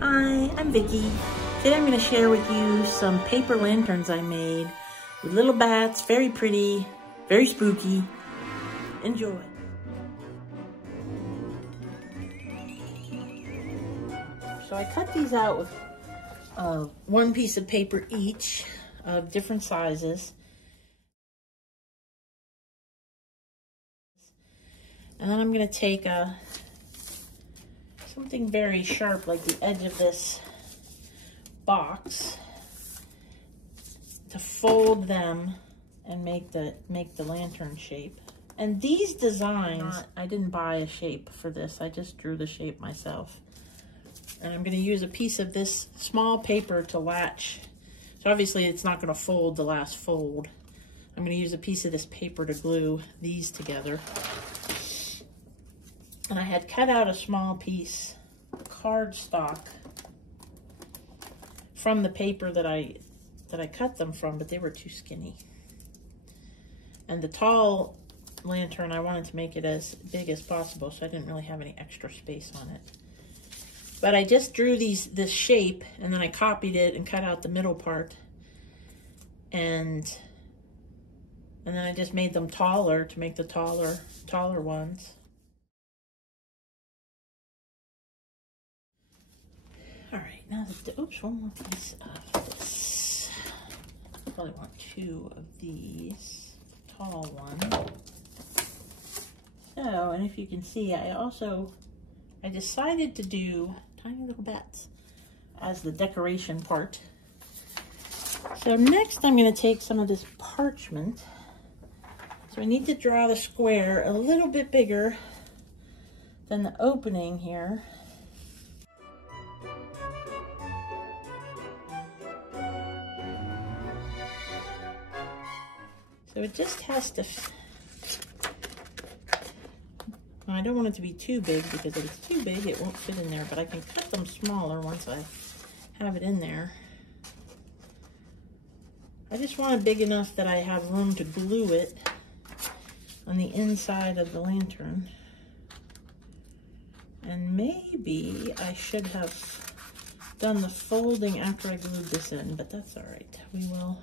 Hi, I'm Vicki. Today I'm going to share with you some paper lanterns I made with little bats, very pretty, very spooky. Enjoy. So I cut these out with one piece of paper each of different sizes. And then I'm going to take something very sharp like the edge of this box to fold them and make the lantern shape. And these designs, I didn't buy a shape for this. I just drew the shape myself. And I'm going to use a piece of this small paper to latch. So obviously it's not going to fold the last fold. I'm going to use a piece of this paper to glue these together. And I had cut out a small piece of cardstock from the paper that I cut them from, but they were too skinny. And the tall lantern, I wanted to make it as big as possible, so I didn't really have any extra space on it. But I just drew this shape, and then I copied it and cut out the middle part. And then I just made them taller to make the taller ones. All right, now oops, one more piece of this. I probably want two of these, tall one. So, and if you can see, I decided to do tiny little bats as the decoration part. So next I'm going to take some of this parchment. So I need to draw the square a little bit bigger than the opening here. So it just has to, I don't want it to be too big, because if it's too big, it won't fit in there, but I can cut them smaller once I have it in there. I just want it big enough that I have room to glue it on the inside of the lantern. And maybe I should have done the folding after I glued this in, but that's all right. We will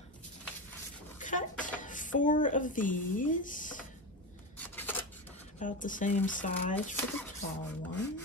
cut 4 of these, about the same size for the tall one.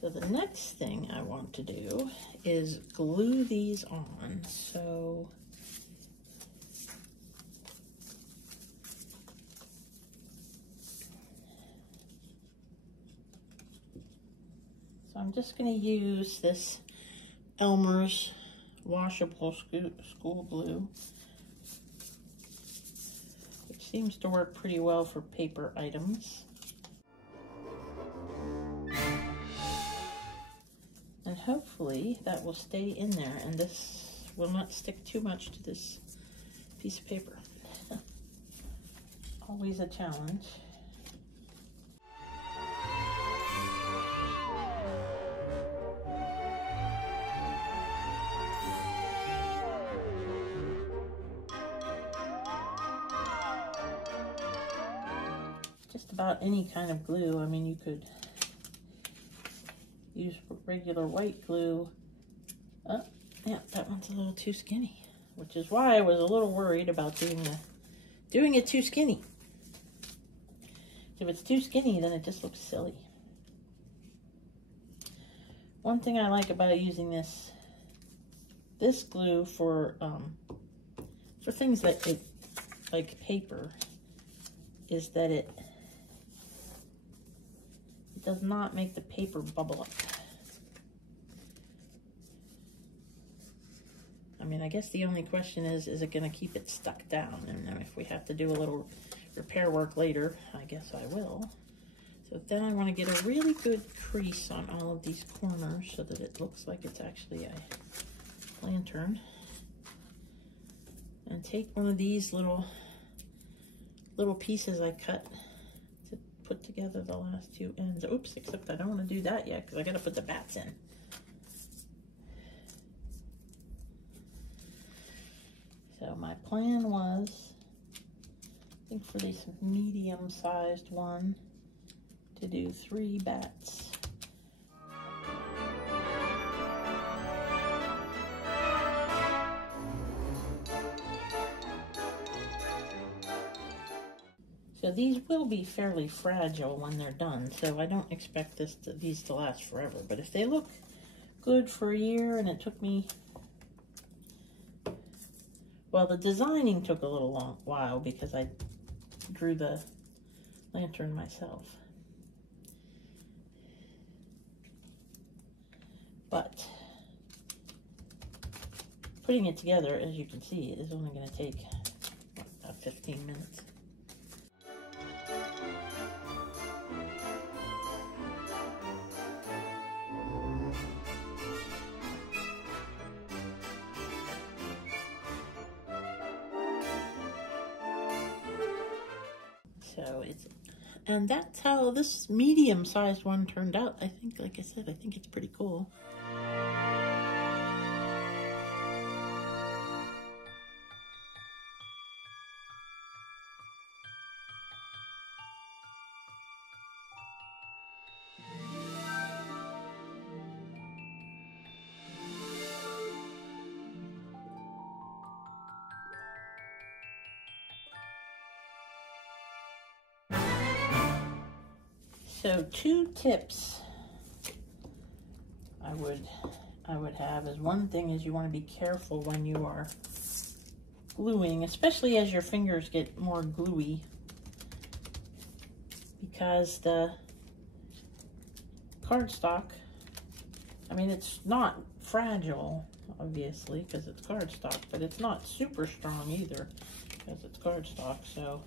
So the next thing I want to do is glue these on. So I'm just going to use this Elmer's washable school glue, which seems to work pretty well for paper items. And hopefully that will stay in there, and this will not stick too much to this piece of paper. Always a challenge. Just about any kind of glue. I mean, you could use regular white glue. Oh, yeah, that one's a little too skinny, which is why I was a little worried about doing it too skinny. If it's too skinny, then it just looks silly. One thing I like about using this glue for things that like paper is that it does not make the paper bubble up. I mean, I guess the only question is it going to keep it stuck down? And if we have to do a little repair work later, I guess I will. So then I want to get a really good crease on all of these corners so that it looks like it's actually a lantern. take one of these little pieces I cut to put together the last two ends. Oops, except I don't want to do that yet because I got to put the bats in. So my plan was, I think for this medium-sized one, to do 3 bats. So these will be fairly fragile when they're done, so I don't expect these to last forever. But if they look good for a year, and it took me, well, the designing took a little while because I drew the lantern myself. But putting it together, as you can see, is only going to take about 15 minutes. So and that's how this medium-sized one turned out. I think, like I said, I think it's pretty cool. So 2 tips I would have is, one thing is you want to be careful when you are gluing, especially as your fingers get more gluey, because the cardstock, I mean, it's not fragile, obviously, because it's cardstock, but it's not super strong either because it's cardstock. So,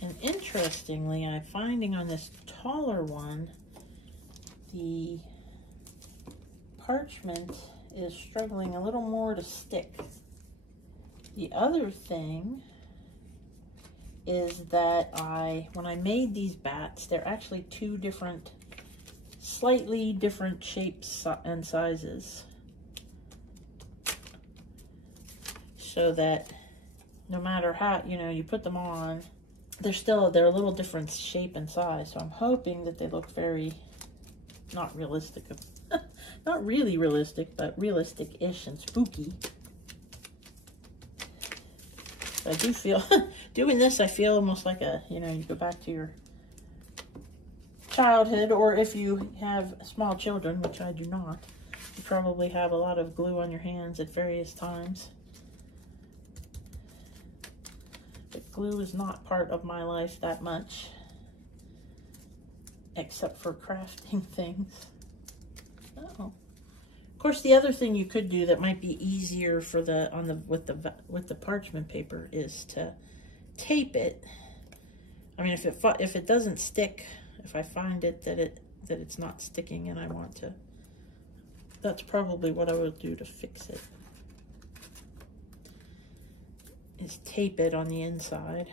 and interestingly, I'm finding on this taller one, the parchment is struggling a little more to stick. The other thing is that when I made these bats, they're actually 2 different, slightly different shapes and sizes. So that no matter how, you put them on, they're a little different shape and size. So I'm hoping that they look very, not realistic, not really realistic, but realistic-ish and spooky. I do feel, doing this, I feel almost like you go back to your childhood, or if you have small children, which I do not, you probably have a lot of glue on your hands at various times. But glue is not part of my life that much, except for crafting things. Oh. Of course, the other thing you could do that might be easier for with the parchment paper is to tape it. I mean, if it doesn't stick, if I find that it's not sticking and I want to, that's probably what I would do to fix it. Is tape it on the inside.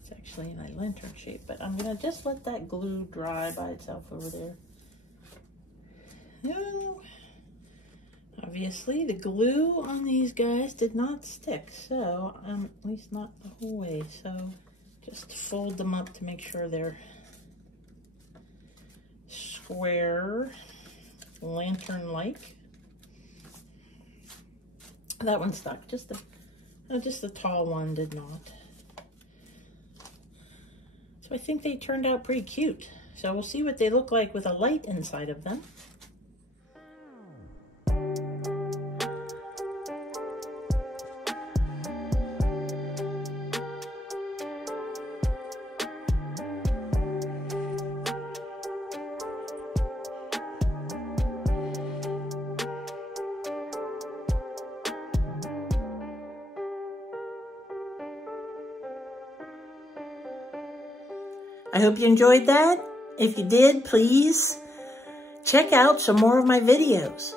It's actually in a lantern shape, but I'm gonna just let that glue dry by itself over there. No. Obviously, the glue on these guys did not stick, so at least not the whole way. So just fold them up to make sure they're square, lantern-like. That one stuck. Just the tall one did not. So I think they turned out pretty cute. So we'll see what they look like with a light inside of them. I hope you enjoyed that. If you did, please check out some more of my videos.